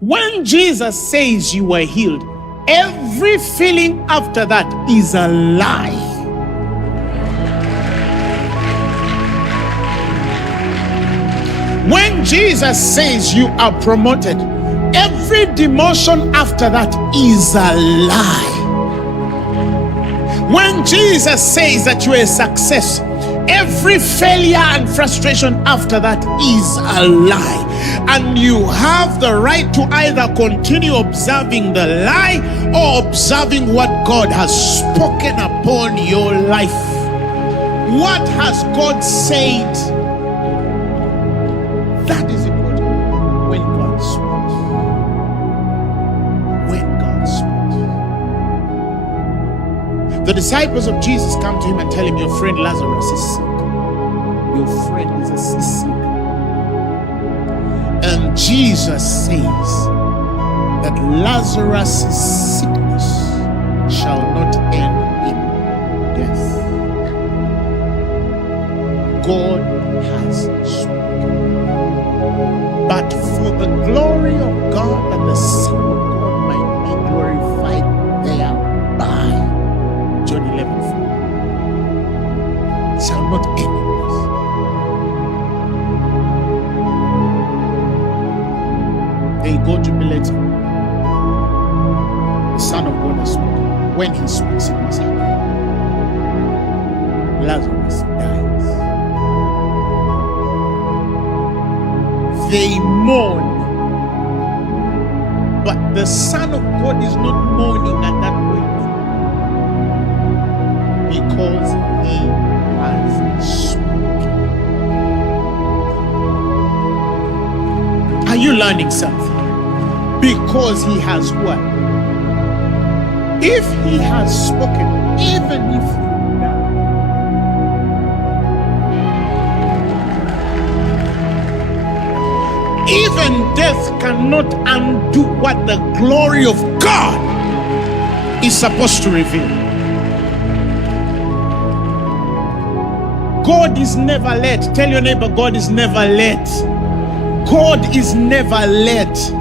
When Jesus says you were healed, every feeling after that is a lie. When Jesus says you are promoted, every demotion after that is a lie. When Jesus says that you are a success, every failure and frustration after that is a lie. And you have the right to either continue observing the lie or observing what God has spoken upon your life. What has God said? That is important. When God speaks. When God speaks. The disciples of Jesus come to him and tell him, your friend Lazarus is sick. Your friend is sick. And Jesus says that Lazarus' sickness shall not end in death. God has spoken. But for the glory of God, that the Son of God might be glorified thereby. John 11:4. Shall not end in death. They go to Pilate. The Son of God has spoken. When he speaks, it must happen. Lazarus dies. They mourn. But the Son of God is not mourning at that point. Because he has spoken. Are you learning something? Because he has what? If he has spoken, even if you die, even death cannot undo what the glory of God is supposed to reveal. God is never late. Tell your neighbor, God is never late. God is never late.